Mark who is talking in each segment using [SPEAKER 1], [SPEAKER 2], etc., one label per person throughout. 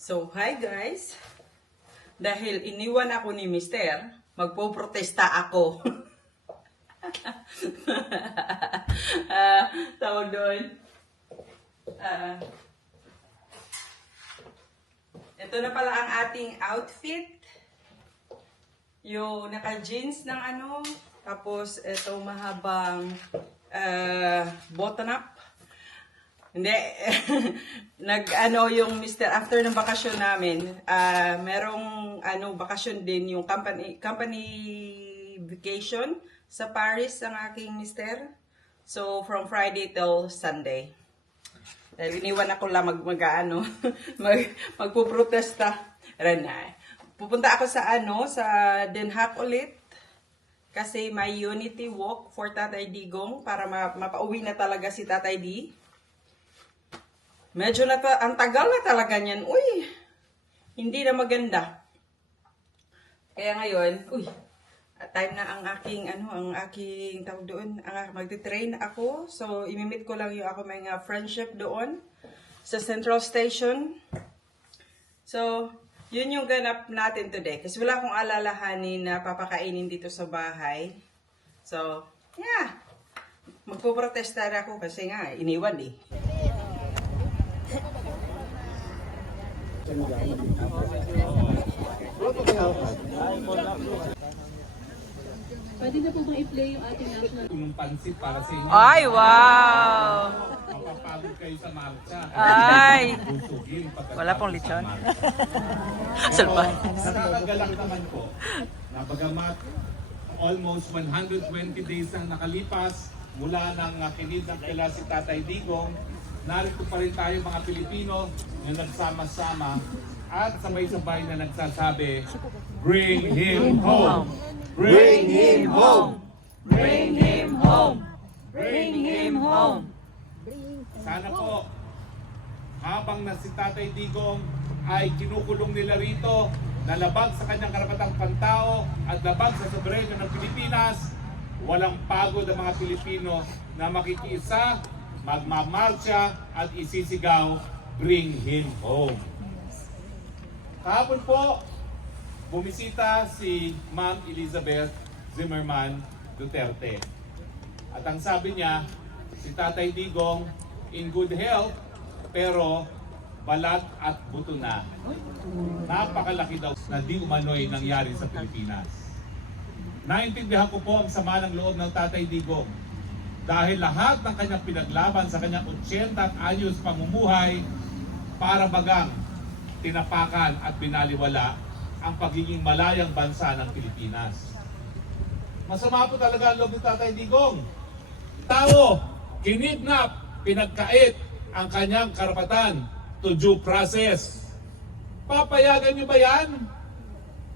[SPEAKER 1] So, hi guys. Dahil iniwan ako ni Mister, magpo-protesta ako. Ah, tawag doon. Ah, ito na pala ang ating outfit. Yung naka-jeans ng ano, tapos ito mahabang uh, button up. Hindi. Nag ano yung Mr. after ng bakasyon namin, ah merong ano bakasyon din yung company company vacation sa Paris ang aking Mr. So from Friday till Sunday. Dahil iniwan ako lang mag, mag ano, mag, magpuprotesta. Renay. Pupunta ako sa ano, sa Den Haag ulit. Kasi may unity walk for Tatay Digong para ma- mapauwi na talaga si Tatay D. Medyo na ta- ang tagal na talaga niyan. Uy, hindi na maganda. Kaya ngayon, uy, time na ang aking, ano, ang aking, tawag doon, ang magti-train ako. So, imimit ko lang yung ako mga friendship doon sa Central Station. So, yun yung ganap natin today. Kasi wala akong alalahanin na papakainin dito sa bahay. So, yeah. Magpuprotesta na ako kasi nga, iniwan eh.
[SPEAKER 2] Pwede na po bang i-play yung ating national
[SPEAKER 3] yung pansit para sa inyo.
[SPEAKER 1] Ay, wow!
[SPEAKER 3] Mapapagod kayo sa marcha.
[SPEAKER 1] Ay! Wala pong
[SPEAKER 3] ng
[SPEAKER 1] lechon. Salpa.
[SPEAKER 3] Nakakagalak naman po na bagamat almost 120 days ang nakalipas mula nang kinid ng kila si Tatay Digong, narito pa rin tayo mga Pilipino na nagsama-sama at sabay-sabay na nagsasabi, Bring him home! Bring him home!
[SPEAKER 1] Bring him home! Bring him home!
[SPEAKER 3] Sana po, habang na si Tatay Digong ay kinukulong nila rito na labag sa kanyang karapatang pantao at labag sa soberenya ng Pilipinas, walang pagod ang mga Pilipino na makikiisa, magmamarcha at isisigaw, bring him home. Kahapon po, bumisita si Ma'am Elizabeth Zimmerman Duterte. At ang sabi niya, si Tatay Digong in good health, pero balat at buto na. Napakalaki daw na di umano'y nangyari sa Pilipinas. Naintindihan ko po ang sama ng loob ng Tatay Digong dahil lahat ng kanyang pinaglaban sa kanyang 80 at anyos pamumuhay para bagang tinapakan at binaliwala ang pagiging malayang bansa ng Pilipinas. Masama po talaga ang loob ni Tatay Digong. Tao, kinidnap, pinagkait ang kanyang karapatan to due process. Papayagan niyo ba yan?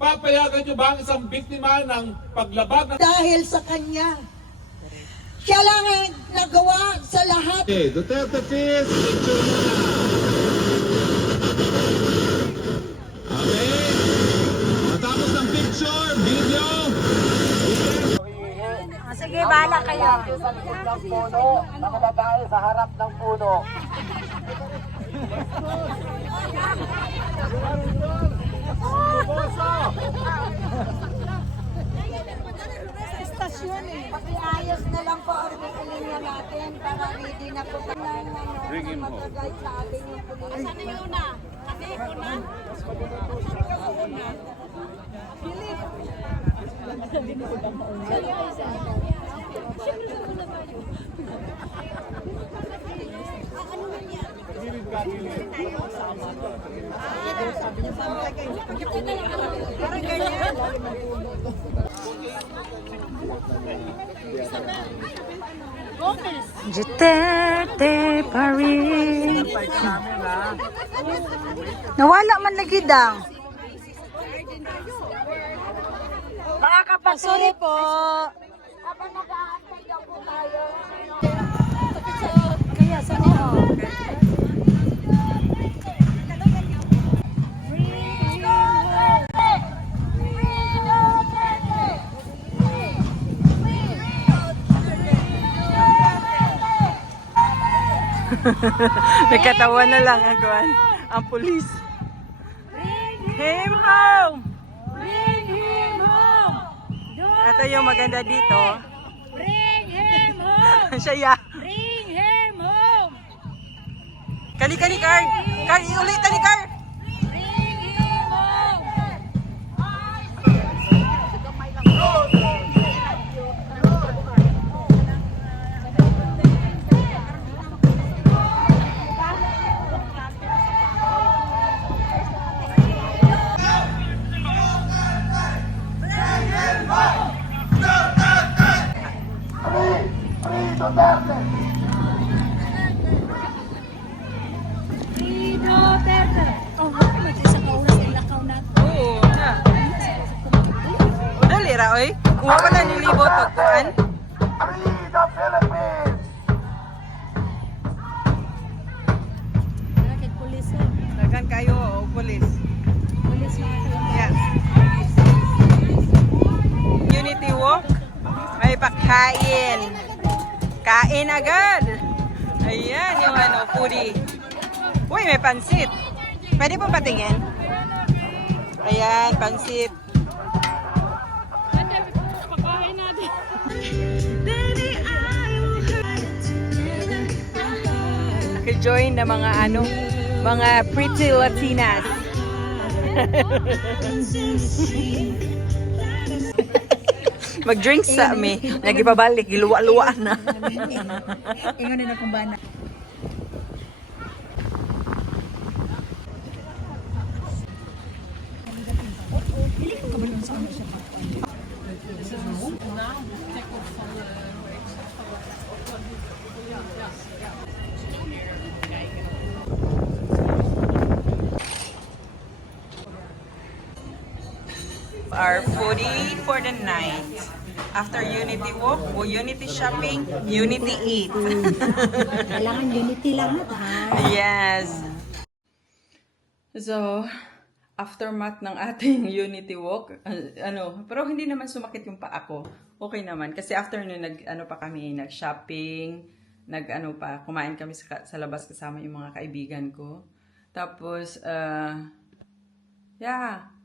[SPEAKER 3] Papayagan niyo ba ang isang biktima ng paglabag
[SPEAKER 4] dahil sa kanya. Siya lang ang nagawa sa lahat.
[SPEAKER 3] Okay, Duterte please, picture muna. Okay. Matapos ng picture, video.
[SPEAKER 4] Sige, bala kayo.
[SPEAKER 5] sa likod ng puno, nakalagay sa harap ng puno.
[SPEAKER 4] Istasyon eh. Pakiayos na lang po ang linya natin para ready na po ng ano, matagay sa atin yung pulis. Saan na yun na? Kami una?
[SPEAKER 6] Duterte pa rin. Nawala man lagi daw. Mga kapatid. Sorry po.
[SPEAKER 1] Nagkatawa na lang ang, ang pulis.
[SPEAKER 6] him home!
[SPEAKER 2] Bring him home!
[SPEAKER 6] Ito yung maganda dito.
[SPEAKER 2] Bring him home!
[SPEAKER 6] Siya ya.
[SPEAKER 2] Bring him home!
[SPEAKER 6] Kani kani card. Card ulit ni card.
[SPEAKER 2] Free Duterte! Oh, bakit sa kaulas nilakaw na
[SPEAKER 6] Oo. na. O dali ra oy. Kuha pa na nilibot og Kain agad. Ayan yung ano, foodie. Uy, may pansit. Pwede po patingin? Ayan, pansit. Naka-join na mga ano, mga pretty Latinas. Mag-drink sa mi. Nagipabalik, giluwa-luwa na.
[SPEAKER 2] Ingon na kung bana.
[SPEAKER 6] Our foodie for the night. After Unity Walk, o Unity Shopping, Unity Eat.
[SPEAKER 2] Kailangan unity lahat ha.
[SPEAKER 6] yes.
[SPEAKER 1] So, aftermath ng ating Unity Walk, uh, ano, pero hindi naman sumakit yung paa ko. Okay naman. Kasi after nun, nag, ano pa kami, nag-shopping, nag, ano pa, kumain kami sa, sa labas kasama yung mga kaibigan ko. Tapos, uh, yeah,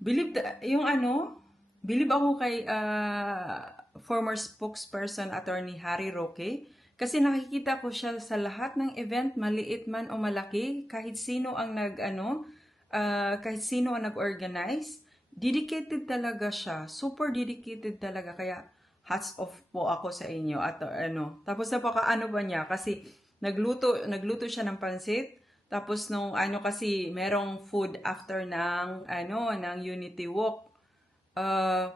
[SPEAKER 1] believe, yung ano, believe ako kay uh, former spokesperson attorney Harry Roque kasi nakikita ko siya sa lahat ng event, maliit man o malaki, kahit sino ang nag ano, ah, kahit sino ang nag-organize, dedicated talaga siya. Super dedicated talaga kaya hats off po ako sa inyo at uh, ano. Tapos napaka ano ba niya kasi nagluto nagluto siya ng pansit. Tapos nung ano kasi merong food after ng ano ng Unity Walk. Uh,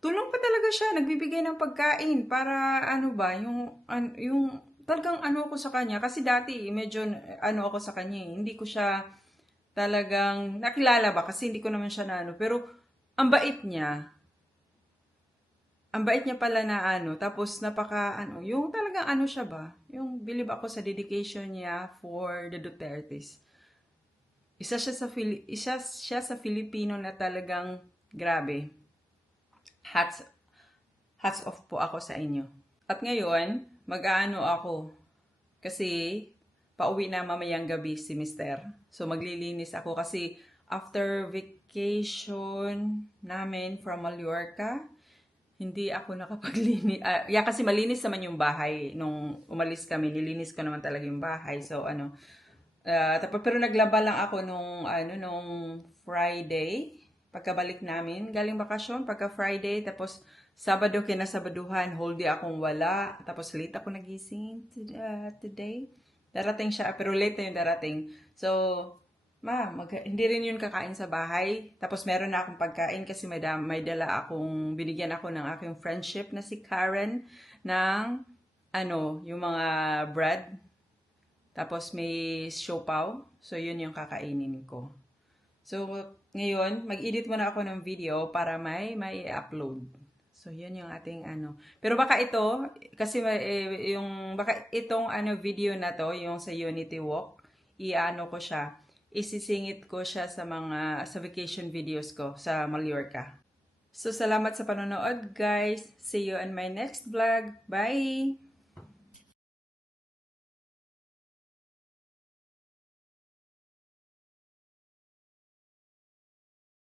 [SPEAKER 1] tulong pa talaga siya, nagbibigay ng pagkain para ano ba, yung an- yung talagang ano ako sa kanya kasi dati medyo ano ako sa kanya, eh. hindi ko siya talagang nakilala ba kasi hindi ko naman siya na ano, pero ang bait niya. Ang bait niya pala na ano, tapos napaka ano, yung talagang ano siya ba, yung believe ako sa dedication niya for the Dutertes. Isa siya sa Fili- isa siya sa Filipino na talagang grabe hats hats off po ako sa inyo. At ngayon, mag-aano ako kasi pauwi na mamayang gabi si Mister. So maglilinis ako kasi after vacation namin from Mallorca, hindi ako nakapaglinis. ah, yeah, kasi malinis naman yung bahay. Nung umalis kami, nilinis ko naman talaga yung bahay. So, ano, ah, tapos, pero naglaba lang ako nung, ano, nung Friday, pagkabalik namin, galing bakasyon, pagka Friday, tapos, Sabado kinasabaduhan, whole day akong wala. Tapos, late ako nagising ah, today. Darating siya, pero late na yung darating. So, ma, mag, hindi rin yun kakain sa bahay. Tapos meron na akong pagkain kasi may, da, may dala akong, binigyan ako ng aking friendship na si Karen ng, ano, yung mga bread. Tapos may siopaw. So, yun yung kakainin ko. So, ngayon, mag-edit muna ako ng video para may may upload. So, yun yung ating ano. Pero baka ito, kasi eh, yung, baka itong ano video na to, yung sa Unity Walk, iano ko siya, isisingit ko siya sa mga, sa vacation videos ko sa Mallorca. So, salamat sa panonood, guys. See you in my next vlog. Bye!